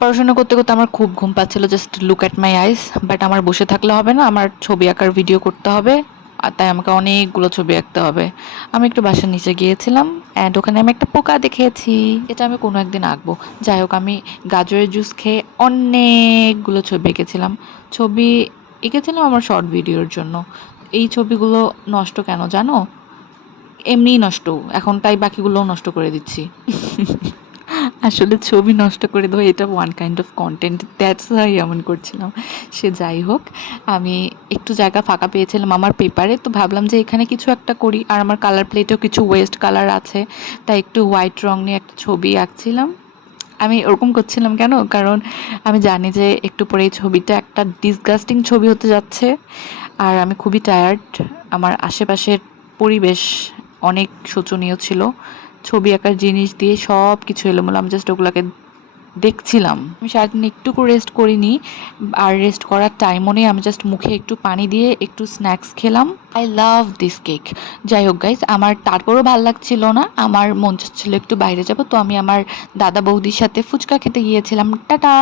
পড়াশোনা করতে করতে আমার খুব ঘুম পাচ্ছিল, just look at my eyes. But আমার বসে থাকলে হবে না, আমার ছবি আঁকার ভিডিও করতে হবে। আর তাই আমাকে অনেকগুলো ছবি আঁকতে হবে। আমি একটু বাসার নিচে গিয়েছিলাম অ্যান্ড ওখানে আমি একটা পোকা দেখেছি, এটা আমি কোনো একদিন আঁকবো। যাই হোক, আমি গাজরের জুস খেয়ে অনেকগুলো ছবি এঁকেছিলাম। ছবি এঁকেছিলাম আমার শর্ট ভিডিওর জন্য। এই ছবিগুলো নষ্ট কেন জানো? এমনিই নষ্ট, এখন তাই বাকিগুলোও নষ্ট করে দিচ্ছি। আসলে ছবি নষ্ট করে দেওয়া এটা one kind of content, that's why এমন করছিলাম। সে যাই হোক, আমি একটু জায়গা ফাঁকা পেয়েছিলাম আমার পেপারে, তো ভাবলাম যে এখানে কিছু একটা করি। আর আমার কালার প্লেটেও কিছু ওয়েস্ট কালার আছে, তাই একটু হোয়াইট রং নিয়ে একটা ছবি আঁকছিলাম। আমি ওরকম করছিলাম কেন? কারণ আমি জানি যে একটু পরে এই ছবিটা একটা ডিসগাস্টিং ছবি হতে যাচ্ছে। আর আমি খুবই টায়ার্ড। আমার আশেপাশের পরিবেশ অনেক শোচনীয় ছিল। ছবি আঁকার জিনিস দিয়ে সব কিছু এলোমেলো। আমি জাস্ট ওগুলাকে দেখছিলাম। আমি সারাদিন একটুকু রেস্ট করিনি। আর রেস্ট করার টাইমও নেই। আমি জাস্ট মুখে একটু পানি দিয়ে একটু স্ন্যাক্স খেলাম। I love this cake. যাই হোক গাইজ, আমার তারপরও ভাল লাগছিল না। আমার মন চাচ্ছিল একটু বাইরে যাব। তো আমি আমার দাদা বৌদির সাথে ফুচকা খেতে গিয়েছিলাম। টাটা!